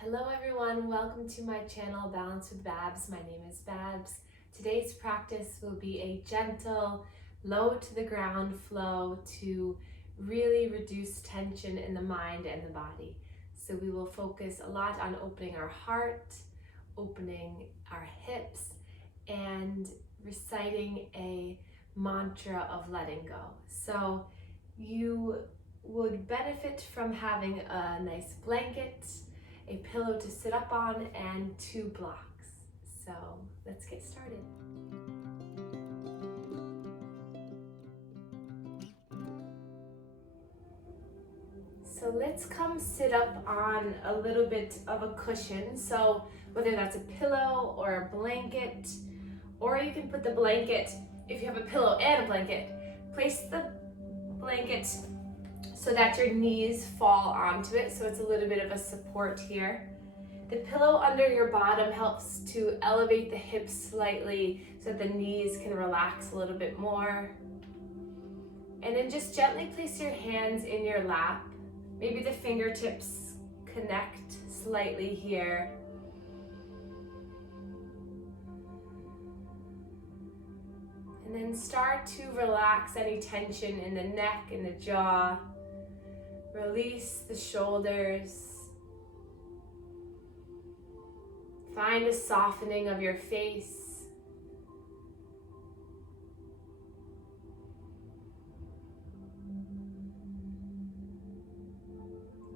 Hello everyone, welcome to my channel Balance with Babs. My name is Babs. Today's practice will be a gentle, low to the ground flow to really reduce tension in the mind and the body. So we will focus a lot on opening our heart, opening our hips, and reciting a mantra of letting go. So you would benefit from having a nice blanket, a pillow to sit up on, and 2 blocks. So let's get started. So let's come sit up on a little bit of a cushion. So whether that's a pillow or a blanket, or you can put the blanket, if you have a pillow and a blanket, place the blanket so that your knees fall onto it, so it's a little bit of a support here. The pillow under your bottom helps to elevate the hips slightly so that the knees can relax a little bit more. And then just gently place your hands in your lap. Maybe the fingertips connect slightly here. And then start to relax any tension in the neck and the jaw. Release the shoulders. Find a softening of your face.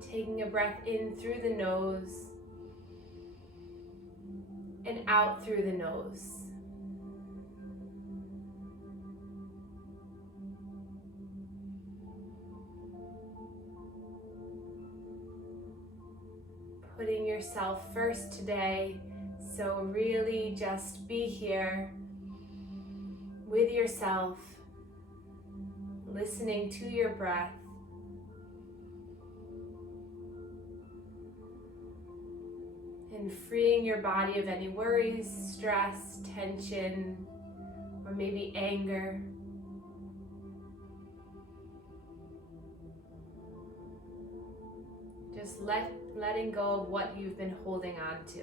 Taking a breath in through the nose and out through the nose. Putting yourself first today, so really just be here with yourself, listening to your breath. And freeing your body of any worries, stress, tension, or maybe anger. Just letting go of what you've been holding on to.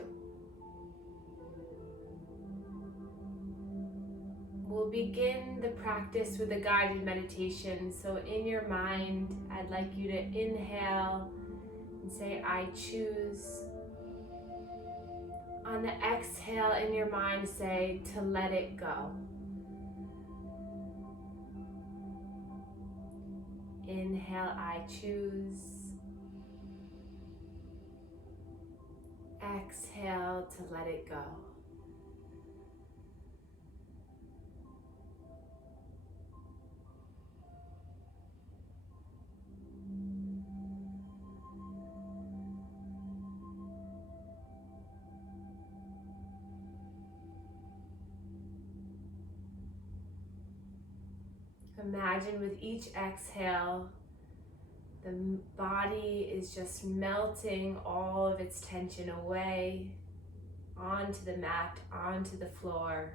We'll begin the practice with a guided meditation. So in your mind, I'd like you to inhale and say, I choose. On the exhale in your mind, say, to let it go. Inhale, I choose. Exhale to let it go. Imagine with each exhale, the body is just melting all of its tension away onto the mat, onto the floor.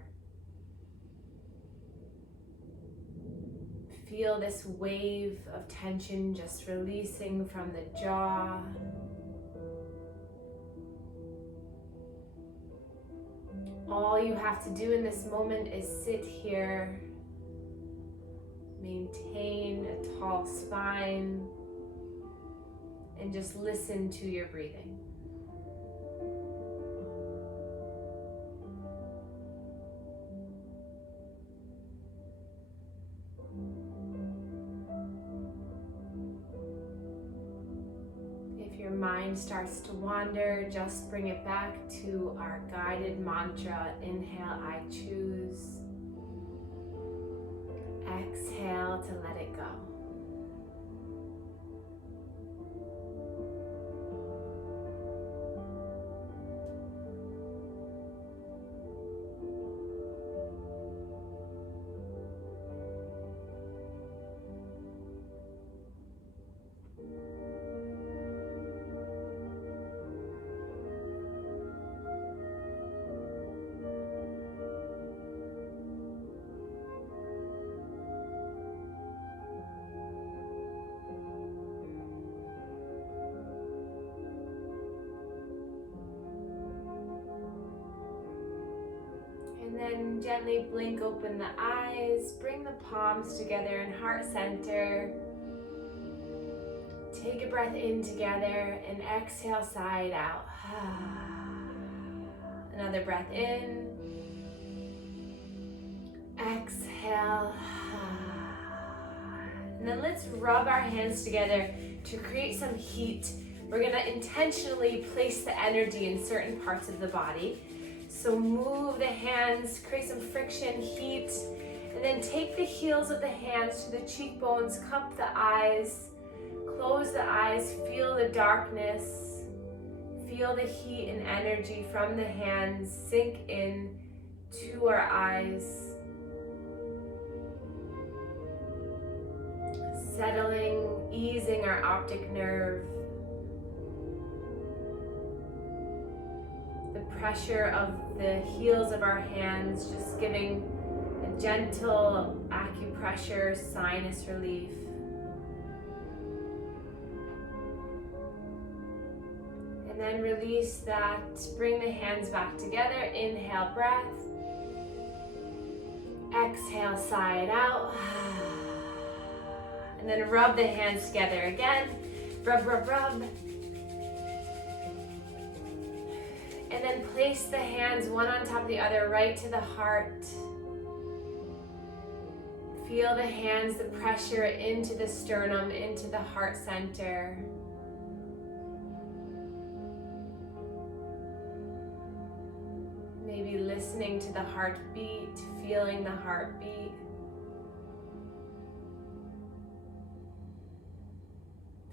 Feel this wave of tension just releasing from the jaw. All you have to do in this moment is sit here. Maintain a tall spine and just listen to your breathing. If your mind starts to wander, just bring it back to our guided mantra. Inhale, I choose. Exhale to let it go. in, gently blink open the eyes, bring the palms together in heart center. Take a breath in together and exhale, side out. Another breath in. Exhale. And then let's rub our hands together to create some heat. We're gonna intentionally place the energy in certain parts of the body. So move the hands, create some friction, heat, and then take the heels of the hands to the cheekbones, cup the eyes, close the eyes, feel the darkness, feel the heat and energy from the hands sink in to our eyes. Settling, easing our optic nerve. The pressure of the heels of our hands, just giving a gentle acupressure, sinus relief. And then release that, bring the hands back together, inhale, breath. Exhale, side out. And then rub the hands together again. Rub, rub, rub. And then place the hands one on top of the other, right to the heart. Feel the hands, the pressure into the sternum, into the heart center. Maybe listening to the heartbeat, feeling the heartbeat.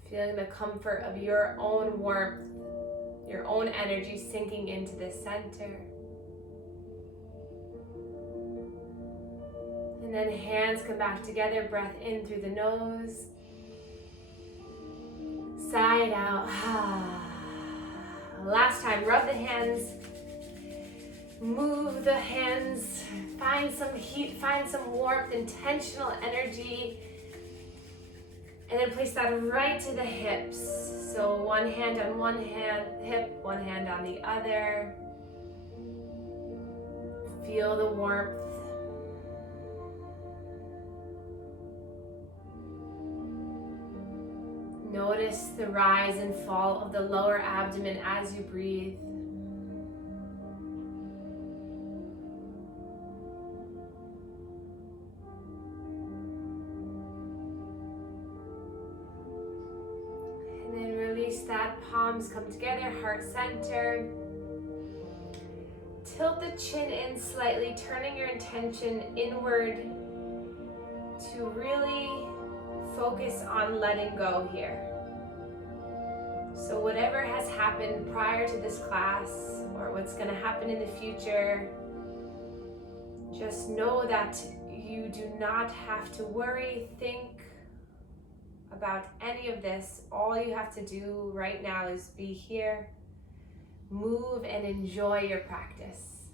Feeling the comfort of your own warmth, your own energy sinking into the center. And then hands come back together, breath in through the nose. Side out. Last time, rub the hands. Move the hands. Find some heat, find some warmth, intentional energy. And then place that right to the hips. So one hand on one hand, hip, one hand on the other. Feel the warmth. Notice the rise and fall of the lower abdomen as you breathe. That palms come together, heart center. Tilt the chin in slightly, turning your intention inward to really focus on letting go here. So whatever has happened prior to this class or what's going to happen in the future, just know that you do not have to worry, think about any of this. All you have to do right now is be here, move, and enjoy your practice.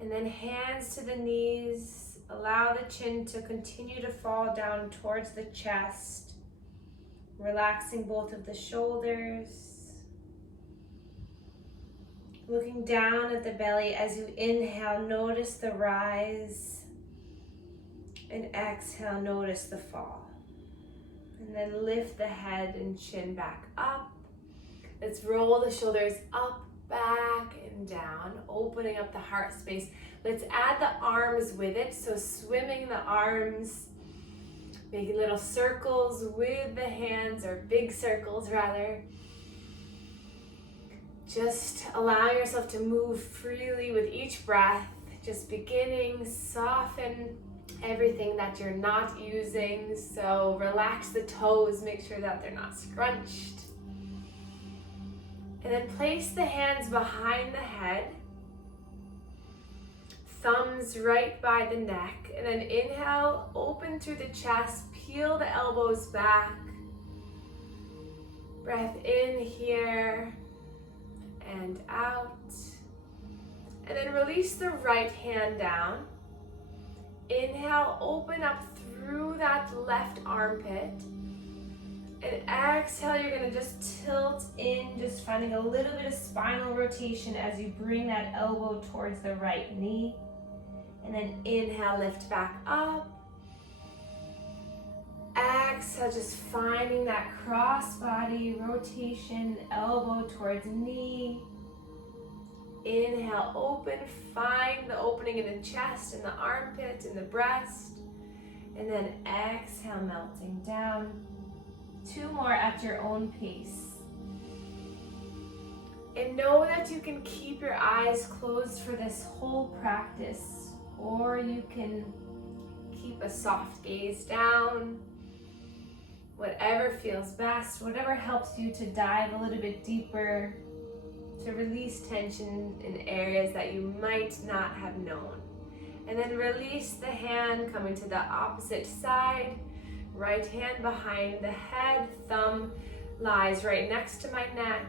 And then hands to the knees, allow the chin to continue to fall down towards the chest, relaxing both of the shoulders. Looking down at the belly as you inhale, notice the rise, and exhale, notice the fall. And then lift the head and chin back up. Let's roll the shoulders up, back, and down, opening up the heart space. Let's add the arms with it. So swimming the arms, making little circles with the hands, or big circles rather. Just allow yourself to move freely with each breath. Just beginning, soften everything that you're not using. So relax the toes, make sure that they're not scrunched. And then place the hands behind the head, thumbs right by the neck. And then inhale, open through the chest, peel the elbows back. Breath in here and out. And then release the right hand down. Inhale, open up through that left armpit. And exhale, you're gonna just tilt in, just find finding a little bit of spinal rotation as you bring that elbow towards the right knee. And then inhale, lift back up. Exhale, just finding that cross-body rotation, elbow towards knee. Inhale, open, find the opening in the chest, in the armpit, in the breast. And then exhale, melting down. 2 more at your own pace. And know that you can keep your eyes closed for this whole practice, or you can keep a soft gaze down. Whatever feels best, whatever helps you to dive a little bit deeper, to release tension in areas that you might not have known. And then release the hand, coming to the opposite side. Right hand behind the head, thumb lies right next to my neck.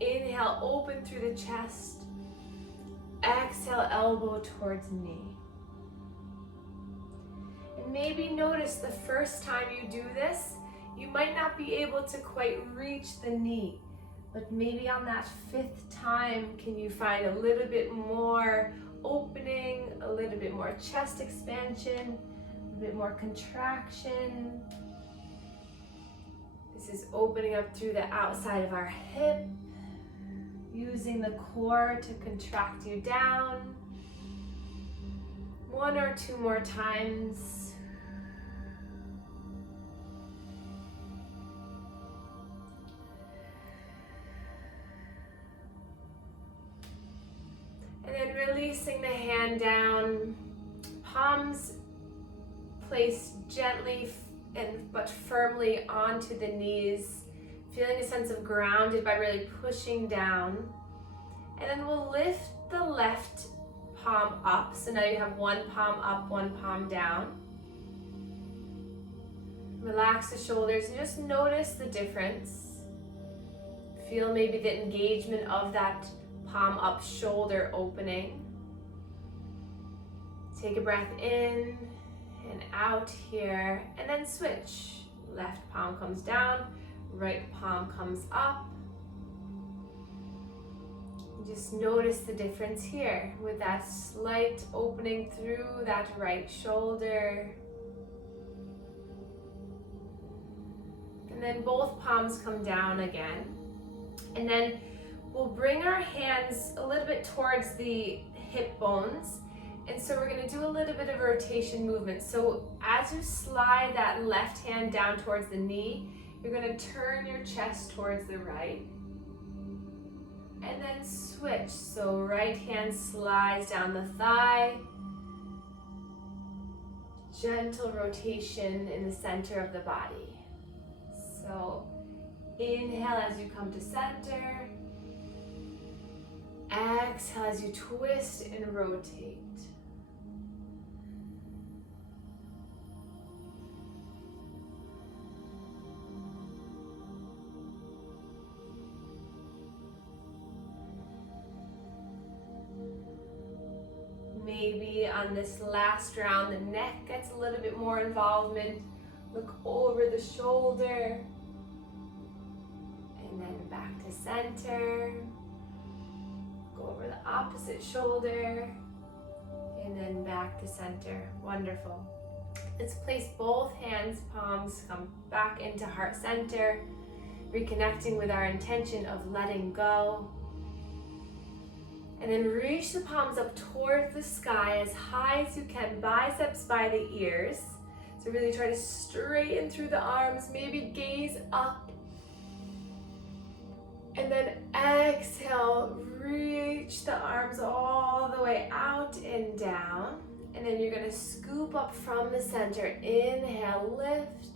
Inhale, open through the chest. Exhale, elbow towards knee. And maybe notice the first time you do this, you might not be able to quite reach the knee. But maybe on that 5th time, can you find a little bit more opening, a little bit more chest expansion, a bit more contraction. This is opening up through the outside of our hip, using the core to contract you down. 1 or 2 more times. And then releasing the hand down, palms placed gently but firmly onto the knees, feeling a sense of grounded by really pushing down. And then we'll lift the left palm up. So now you have 1 palm up, 1 palm down. Relax the shoulders and just notice the difference. Feel maybe the engagement of that palm up shoulder opening. Take a breath in and out here, and then switch. Left palm comes down, right palm comes up. Just notice the difference here with that slight opening through that right shoulder. And then both palms come down again. And then we'll bring our hands a little bit towards the hip bones. And so we're going to do a little bit of a rotation movement. So as you slide that left hand down towards the knee, you're going to turn your chest towards the right. And then switch. So right hand slides down the thigh. Gentle rotation in the center of the body. So inhale as you come to center. Exhale as you twist and rotate. Maybe on this last round, the neck gets a little bit more involvement. Look over the shoulder. And then back to center. Go over the opposite shoulder. And then back to center. Wonderful. Let's place both hands, palms, come back into heart center. Reconnecting with our intention of letting go. And then reach the palms up towards the sky as high as you can, biceps by the ears. So really try to straighten through the arms, maybe gaze up. And then exhale, reach the arms all the way out and down. And then you're gonna scoop up from the center. Inhale, lift.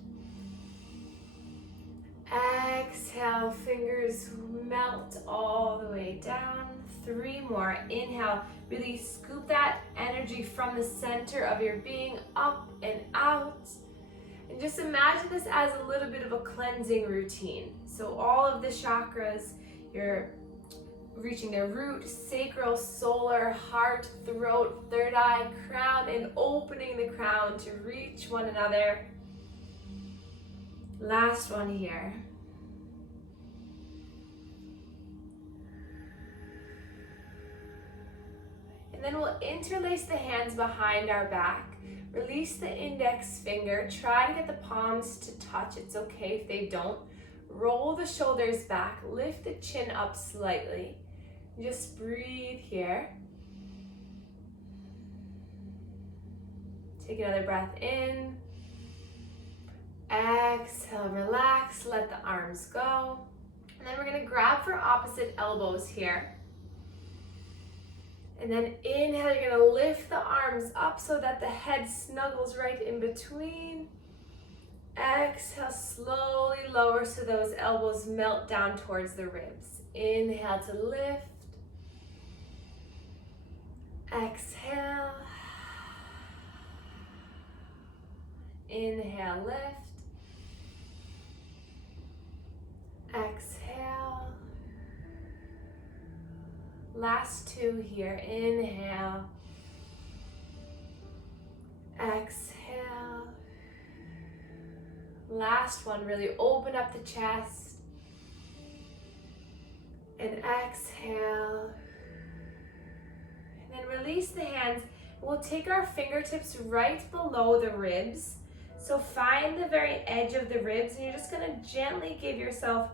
Exhale, fingers melt all the way down. 3 more. Inhale, really scoop that energy from the center of your being up and out. And just imagine this as a little bit of a cleansing routine. So all of the chakras, you're reaching their root, sacral, solar, heart, throat, third eye, crown, and opening the crown to reach one another. Last one here. And then we'll interlace the hands behind our back. Release the index finger. Try to get the palms to touch. It's okay if they don't. Roll the shoulders back. Lift the chin up slightly. Just breathe here. Take another breath in. Exhale, relax, let the arms go. And then we're gonna grab for opposite elbows here. And then inhale, you're gonna lift the arms up so that the head snuggles right in between. Exhale, slowly lower so those elbows melt down towards the ribs. Inhale to lift. Exhale. Inhale, lift. Exhale. Last two here. Inhale. Exhale. Last one, really open up the chest. And exhale. And then release the hands. We'll take our fingertips right below the ribs. So find the very edge of the ribs and you're just gonna gently give yourself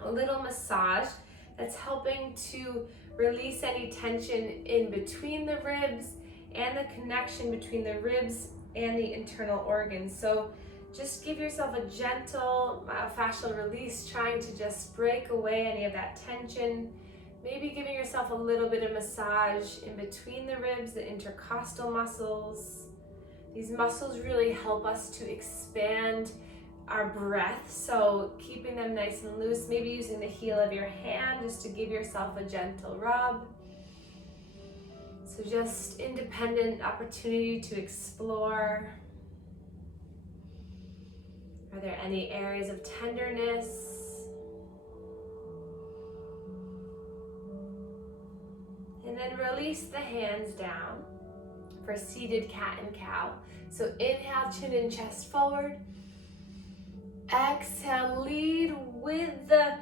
a little massage that's helping to release any tension in between the ribs and the connection between the ribs and the internal organs. So just give yourself a gentle fascial release, trying to just break away any of that tension. Maybe giving yourself a little bit of massage in between the ribs, the intercostal muscles. These muscles really help us to expand our breath, so keeping them nice and loose, maybe using the heel of your hand just to give yourself a gentle rub. So just independent opportunity to explore. Are there any areas of tenderness? And then release the hands down for seated cat and cow. So inhale, chin and chest forward. Exhale, lead with the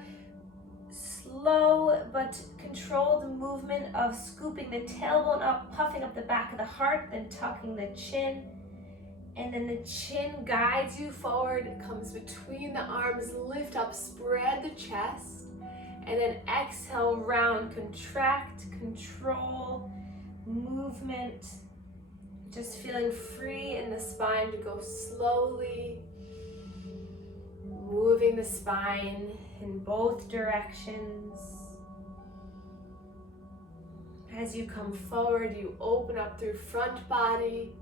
slow but controlled movement of scooping the tailbone up, puffing up the back of the heart, then tucking the chin. And then the chin guides you forward, comes between the arms, lift up, spread the chest. And then exhale, round, contract, control, movement. Just feeling free in the spine to go slowly, moving the spine in both directions. As you come forward, you open up through front body.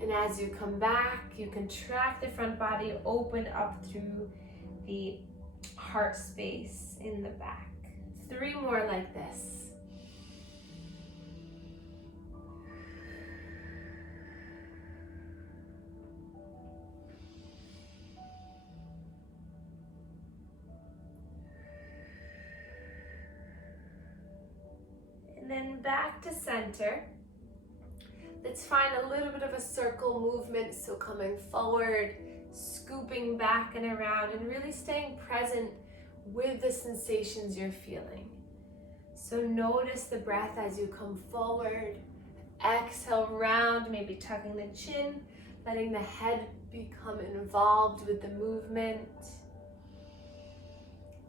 And as you come back, you contract the front body, open up through the heart space in the back. 3 more like this. And then back to center. Let's find a little bit of a circle movement, so coming forward, scooping back and around, and really staying present with the sensations you're feeling. So notice the breath as you come forward. Exhale, round, maybe tucking the chin, letting the head become involved with the movement.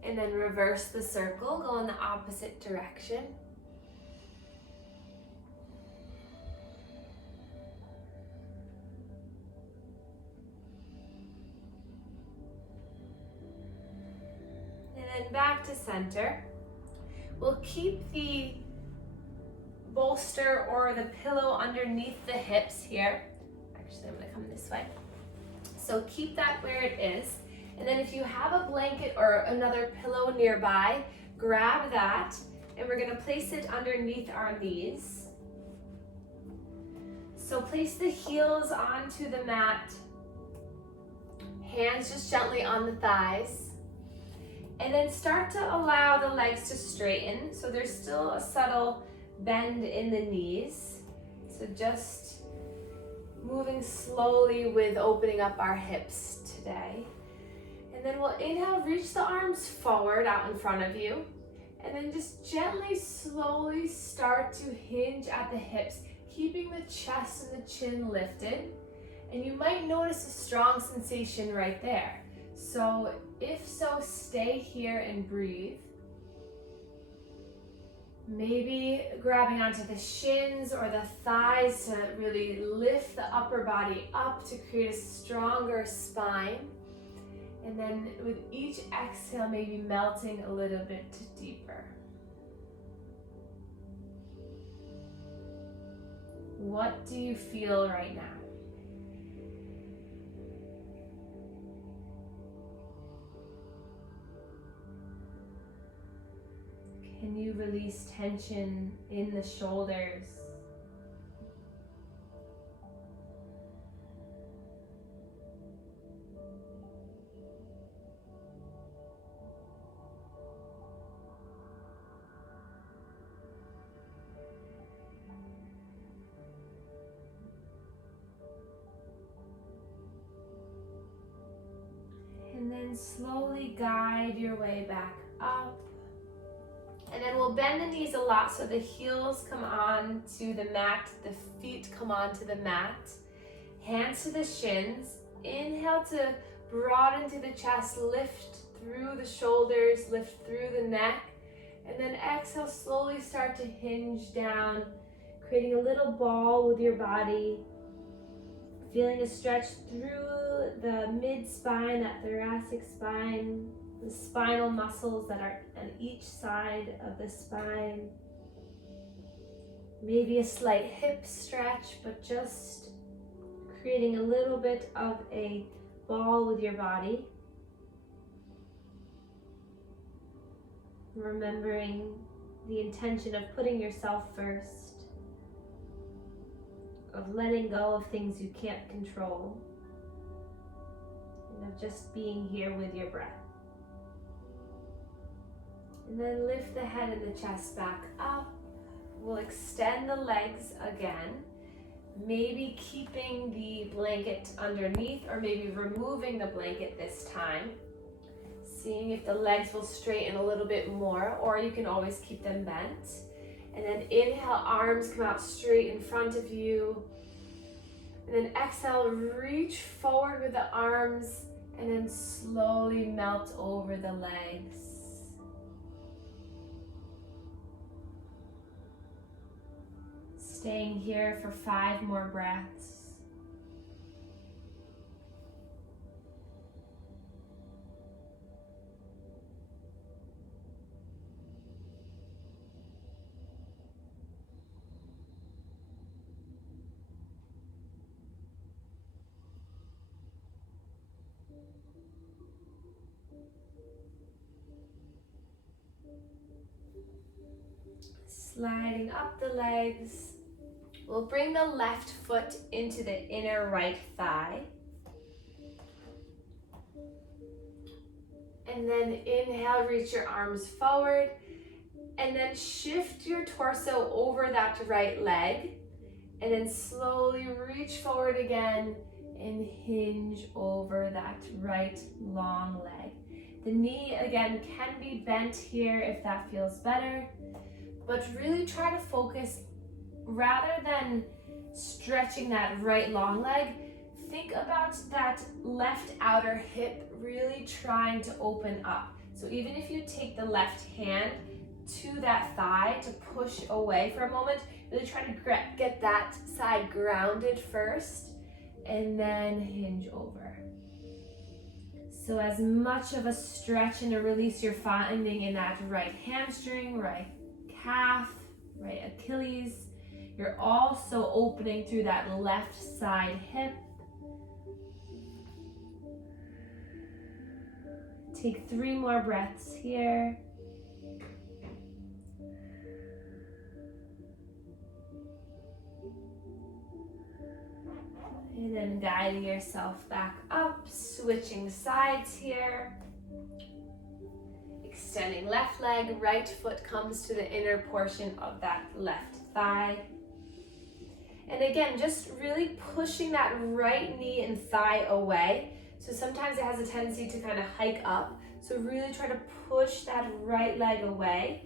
And then reverse the circle, go in the opposite direction. And then back to center. We'll keep the bolster or the pillow underneath the hips here. Actually, I'm gonna come this way. So keep that where it is. And then if you have a blanket or another pillow nearby, grab that and we're gonna place it underneath our knees. So place the heels onto the mat, hands just gently on the thighs. And then start to allow the legs to straighten. So there's still a subtle bend in the knees. So just moving slowly with opening up our hips today. And then we'll inhale, reach the arms forward out in front of you. And then just gently, slowly start to hinge at the hips, keeping the chest and the chin lifted. And you might notice a strong sensation right there. So if so, stay here and breathe. Maybe grabbing onto the shins or the thighs to really lift the upper body up to create a stronger spine. And then with each exhale, maybe melting a little bit deeper. What do you feel right now? Can you release tension in the shoulders? And then slowly guide your way back up. And then we'll bend the knees a lot so the heels come on to the mat, the feet come onto the mat. Hands to the shins. Inhale to broaden to the chest, lift through the shoulders, lift through the neck. And then exhale, slowly start to hinge down, creating a little ball with your body. Feeling a stretch through the mid-spine, that thoracic spine, the spinal muscles that are on each side of the spine. Maybe a slight hip stretch, but just creating a little bit of a ball with your body. Remembering the intention of putting yourself first, of letting go of things you can't control, and of just being here with your breath. And then lift the head and the chest back up. We'll extend the legs again, maybe keeping the blanket underneath or maybe removing the blanket this time. Seeing if the legs will straighten a little bit more, or you can always keep them bent. And then inhale, arms come out straight in front of you. And then exhale, reach forward with the arms and then slowly melt over the legs. Staying here for 5 more breaths. Sliding up the legs. We'll bring the left foot into the inner right thigh. And then inhale, reach your arms forward. And then shift your torso over that right leg. And then slowly reach forward again and hinge over that right long leg. The knee again can be bent here if that feels better. But really try to focus, rather than stretching that right long leg, think about that left outer hip really trying to open up. So even if you take the left hand to that thigh to push away for a moment, really try to get that side grounded first and then hinge over. So as much of a stretch and a release you're finding in that right hamstring, right calf, right Achilles. You're also opening through that left side hip. Take 3 more breaths here. And then guiding yourself back up, switching sides here. Extending left leg, right foot comes to the inner portion of that left thigh. And again, just really pushing that right knee and thigh away. So sometimes it has a tendency to kind of hike up. So really try to push that right leg away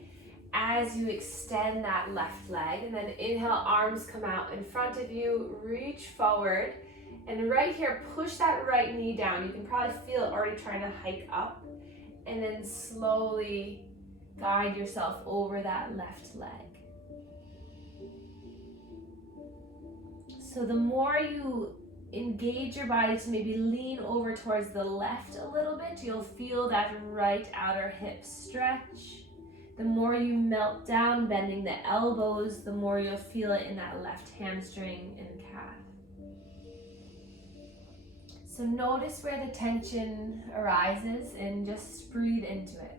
as you extend that left leg. And then inhale, arms come out in front of you, reach forward. And right here, push that right knee down. You can probably feel it already trying to hike up. And then slowly guide yourself over that left leg. So the more you engage your body to maybe lean over towards the left a little bit, you'll feel that right outer hip stretch. The more you melt down, bending the elbows, the more you'll feel it in that left hamstring and calf. So notice where the tension arises and just breathe into it.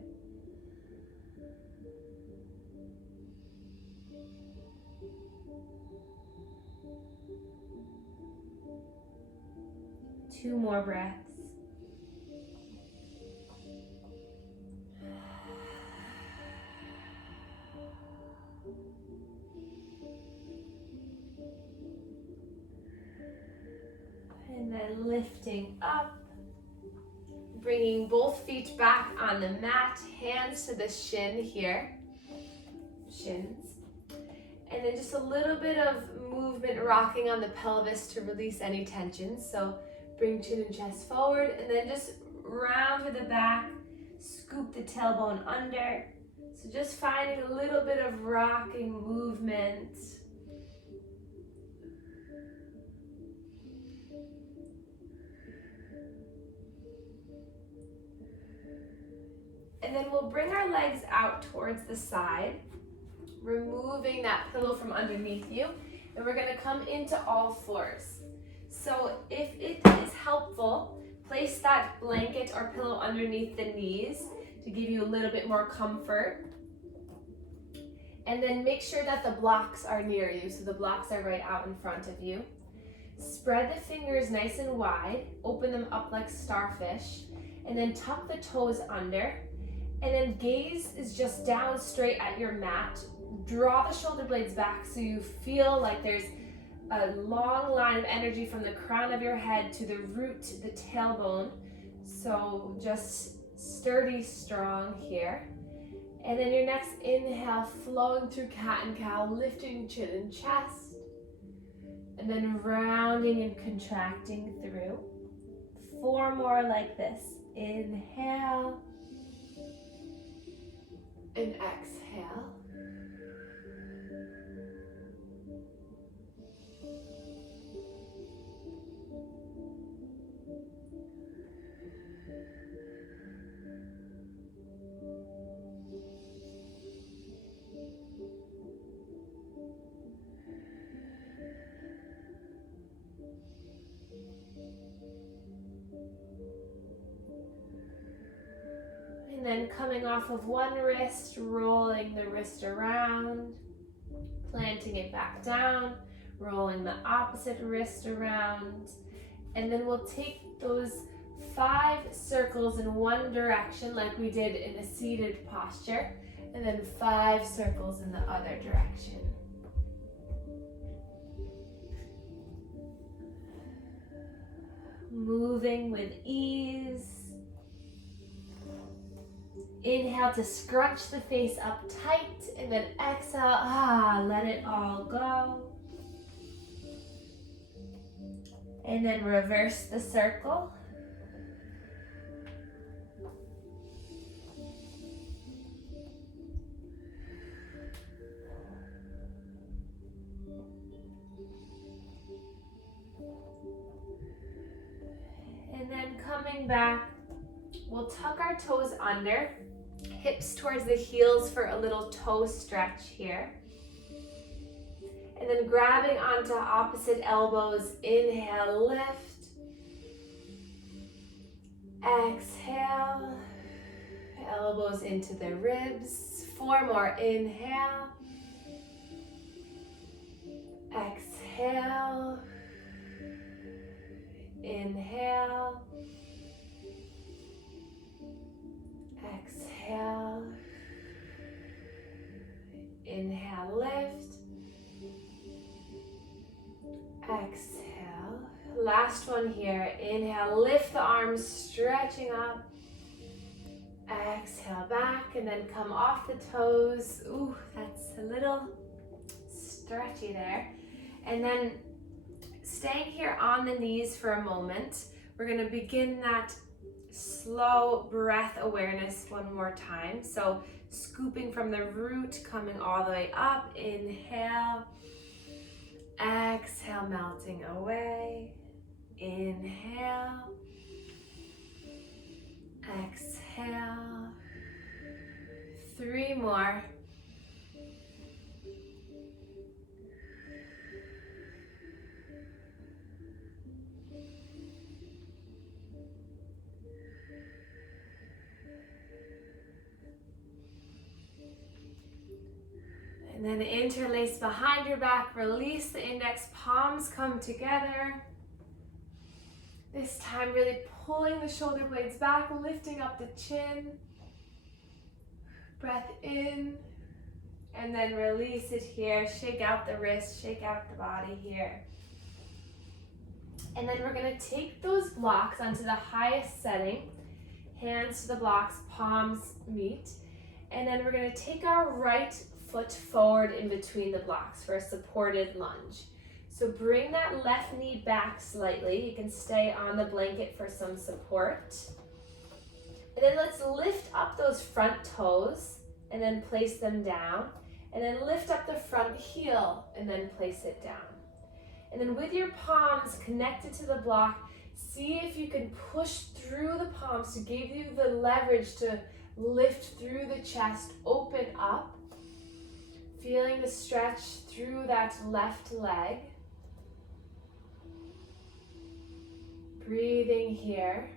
Two more breaths. And then lifting up, bringing both feet back on the mat, hands to the shin here, shins. And then just a little bit of movement rocking on the pelvis to release any tension. So bring chin and chest forward, and then just round to the back, scoop the tailbone under. So just finding a little bit of rocking movement. And then we'll bring our legs out towards the side, removing that pillow from underneath you, and we're gonna come into all fours. So if it is helpful, place that blanket or pillow underneath the knees to give you a little bit more comfort. And then make sure that the blocks are near you, so the blocks are right out in front of you. Spread the fingers nice and wide, open them up like starfish, and then tuck the toes under. And then gaze is just down straight at your mat. Draw the shoulder blades back so you feel like there's a long line of energy from the crown of your head to the root, the tailbone. So just sturdy, strong here. And then your next inhale, flowing through cat and cow, lifting chin and chest. And then rounding and contracting through. 4 more like this. Inhale. And exhale. And then coming off of one wrist, rolling the wrist around, planting it back down, rolling the opposite wrist around. And then we'll take those 5 circles in one direction like we did in a seated posture, and then 5 circles in the other direction. Moving with ease. Inhale to scrunch the face up tight, and then exhale, let it all go. And then reverse the circle. And then coming back, we'll tuck our toes under. Hips towards the heels for a little toe stretch here. And then grabbing onto opposite elbows, inhale, lift. Exhale, elbows into the ribs. 4 more, inhale. Exhale. Inhale. Exhale. Inhale, lift. Exhale. Last one here. Inhale, lift the arms, stretching up. Exhale back and then come off the toes. Ooh, that's a little stretchy there. And then staying here on the knees for a moment, we're going to begin that slow breath awareness one more time. So scooping from the root, coming all the way up. Inhale. Exhale, melting away. Inhale. Exhale. 3 more. And then interlace behind your back, release the index, palms come together. This time really pulling the shoulder blades back, lifting up the chin. Breath in, and then release it here. Shake out the wrist, shake out the body here. And then we're gonna take those blocks onto the highest setting. Hands to the blocks, palms meet. And then we're gonna take our right foot forward in between the blocks for a supported lunge. So bring that left knee back slightly. You can stay on the blanket for some support. And then let's lift up those front toes and then place them down. And then lift up the front heel and then place it down. And then with your palms connected to the block, see if you can push through the palms to give you the leverage to lift through the chest, open up. Feeling the stretch through that left leg. Breathing here.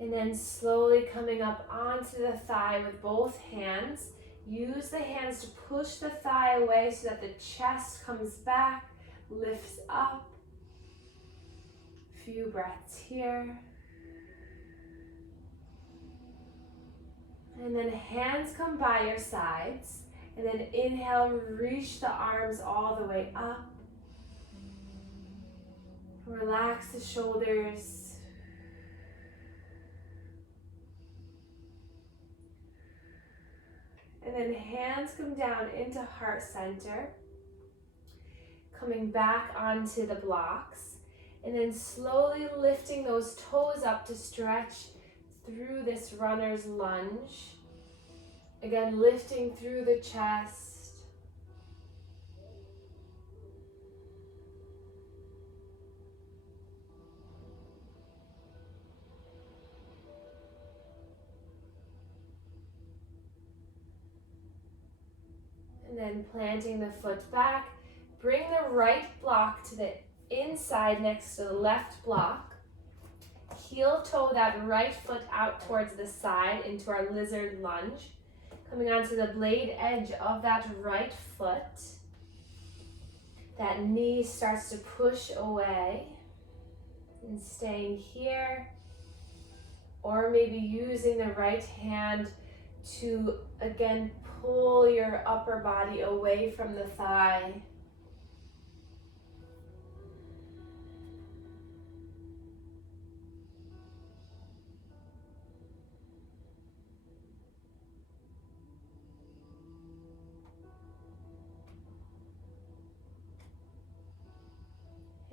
And then slowly coming up onto the thigh with both hands. Use the hands to push the thigh away so that the chest comes back, lifts up. Few breaths here. And then hands come by your sides. And then inhale, reach the arms all the way up. Relax the shoulders. And then hands come down into heart center. Coming back onto the blocks. And then slowly lifting those toes up to stretch through this runner's lunge. Again, lifting through the chest. And then planting the foot back. Bring the right block to the inside next to the left block. Heel toe that right foot out towards the side into our lizard lunge. Coming onto the blade edge of that right foot. That knee starts to push away. And staying here. Or maybe using the right hand to again pull your upper body away from the thigh.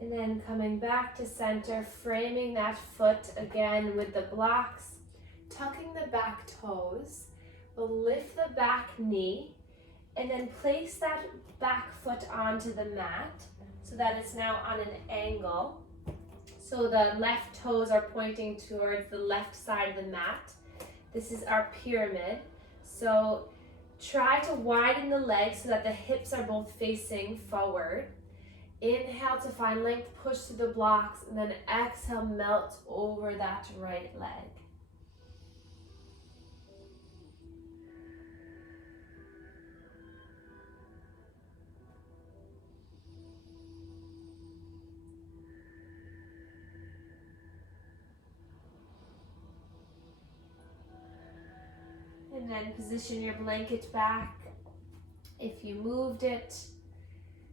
And then coming back to center, framing that foot again with the blocks, tucking the back toes. We'll lift the back knee and then place that back foot onto the mat so that it's now on an angle. So the left toes are pointing towards the left side of the mat. This is our pyramid. So try to widen the legs so that the hips are both facing forward. Inhale to find length, push to the blocks, and then exhale, melt over that right leg. And then position your blanket back if you moved it.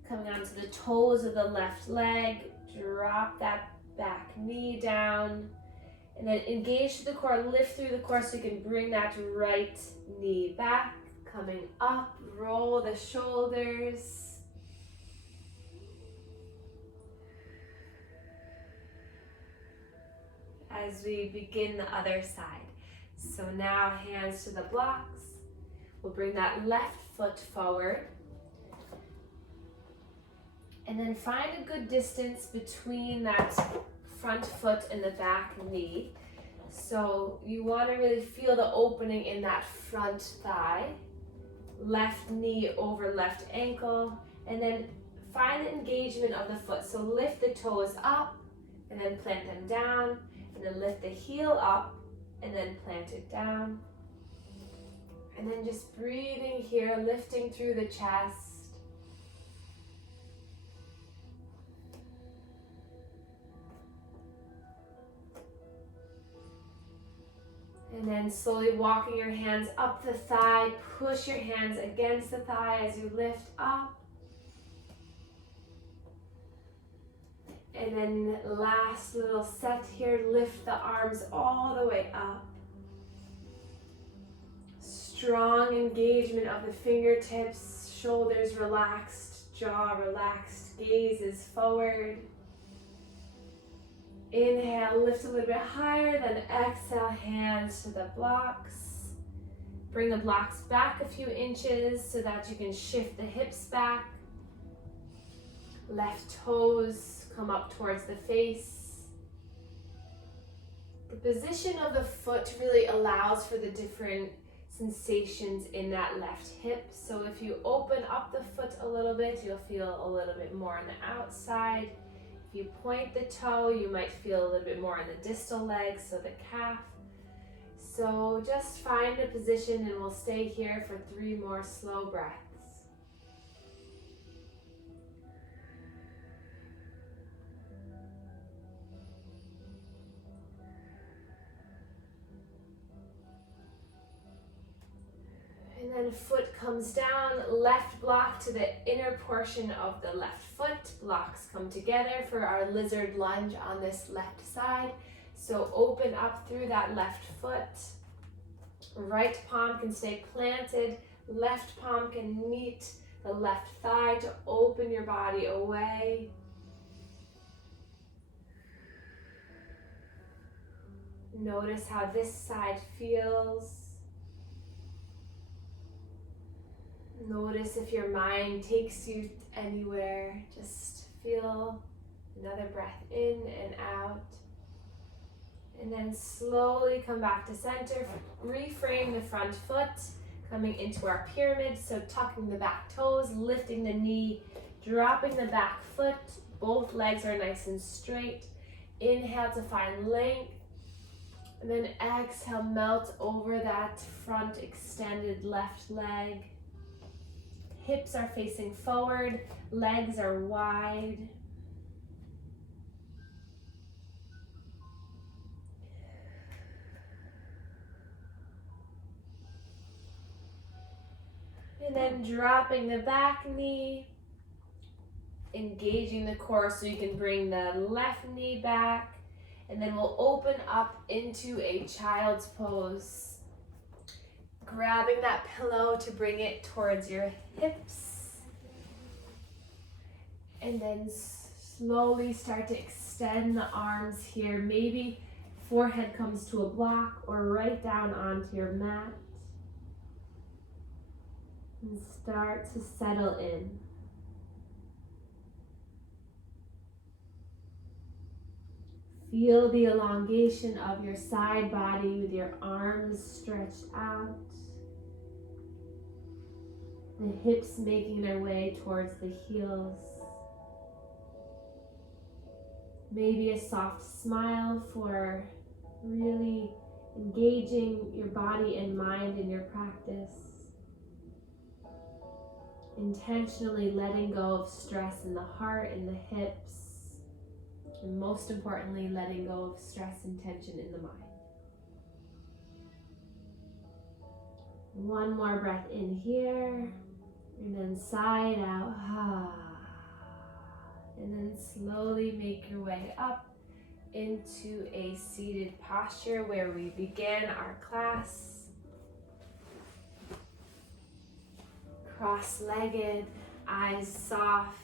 Coming onto the toes of the left leg, drop that back knee down, and then engage through the core, lift through the core so you can bring that right knee back. Coming up, roll the shoulders. As we begin the other side. So now hands to the blocks. We'll bring that left foot forward. And then find a good distance between that front foot and the back knee. So you want to really feel the opening in that front thigh. Left knee over left ankle, and then find the engagement of the foot. So lift the toes up and then plant them down, and then lift the heel up and then plant it down. And then just breathing here, lifting through the chest. And then slowly walking your hands up the thigh, push your hands against the thigh as you lift up. And then last little set here, lift the arms all the way up. Strong engagement of the fingertips, shoulders relaxed, jaw relaxed, gaze is forward. Inhale, lift a little bit higher, then exhale, hands to the blocks. Bring the blocks back a few inches so that you can shift the hips back. Left toes come up towards the face. The position of the foot really allows for the different sensations in that left hip. So if you open up the foot a little bit, you'll feel a little bit more on the outside. If you point the toe, you might feel a little bit more on the distal leg, so the calf. So just find a position and we'll stay here for 3 more slow breaths. And then foot comes down, left block to the inner portion of the left foot. Blocks come together for our lizard lunge on this left side. So open up through that left foot. Right palm can stay planted. Left palm can meet the left thigh to open your body away. Notice how this side feels. Notice if your mind takes you anywhere. Just feel another breath in and out. And then slowly come back to center. Reframe the front foot, coming into our pyramid. So tucking the back toes, lifting the knee, dropping the back foot. Both legs are nice and straight. Inhale to find length. And then exhale, melt over that front extended left leg. Hips are facing forward, legs are wide. And then dropping the back knee, engaging the core so you can bring the left knee back. And then we'll open up into a child's pose. Grabbing that pillow to bring it towards your hips. And then slowly start to extend the arms here. Maybe forehead comes to a block or right down onto your mat. And start to settle in. Feel the elongation of your side body with your arms stretched out. The hips making their way towards the heels. Maybe a soft smile for really engaging your body and mind in your practice. Intentionally letting go of stress in the heart and the hips. And most importantly, letting go of stress and tension in the mind. One more breath in here, and then side out. And then slowly make your way up into a seated posture where we begin our class. Cross-legged, eyes soft,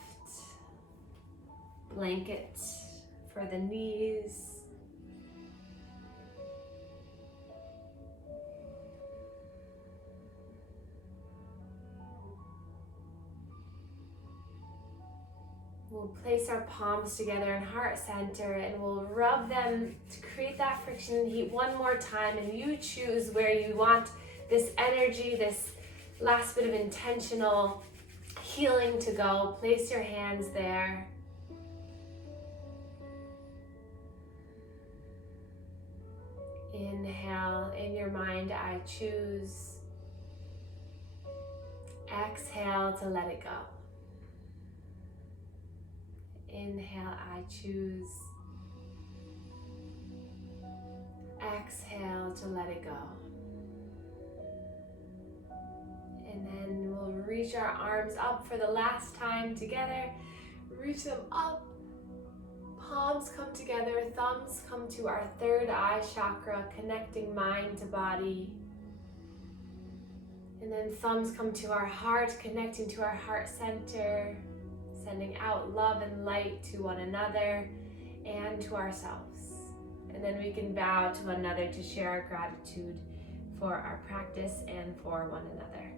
blanket for the knees. We'll place our palms together in heart center and we'll rub them to create that friction and heat one more time, and you choose where you want this energy, this last bit of intentional healing to go. Place your hands there. Inhale, in your mind, I choose. Exhale to let it go. Inhale, I choose. Exhale to let it go. And then we'll reach our arms up for the last time together. Reach them up. Palms come together, thumbs come to our third eye chakra, connecting mind to body. And then thumbs come to our heart, connecting to our heart center, sending out love and light to one another and to ourselves. And then we can bow to one another to share our gratitude for our practice and for one another.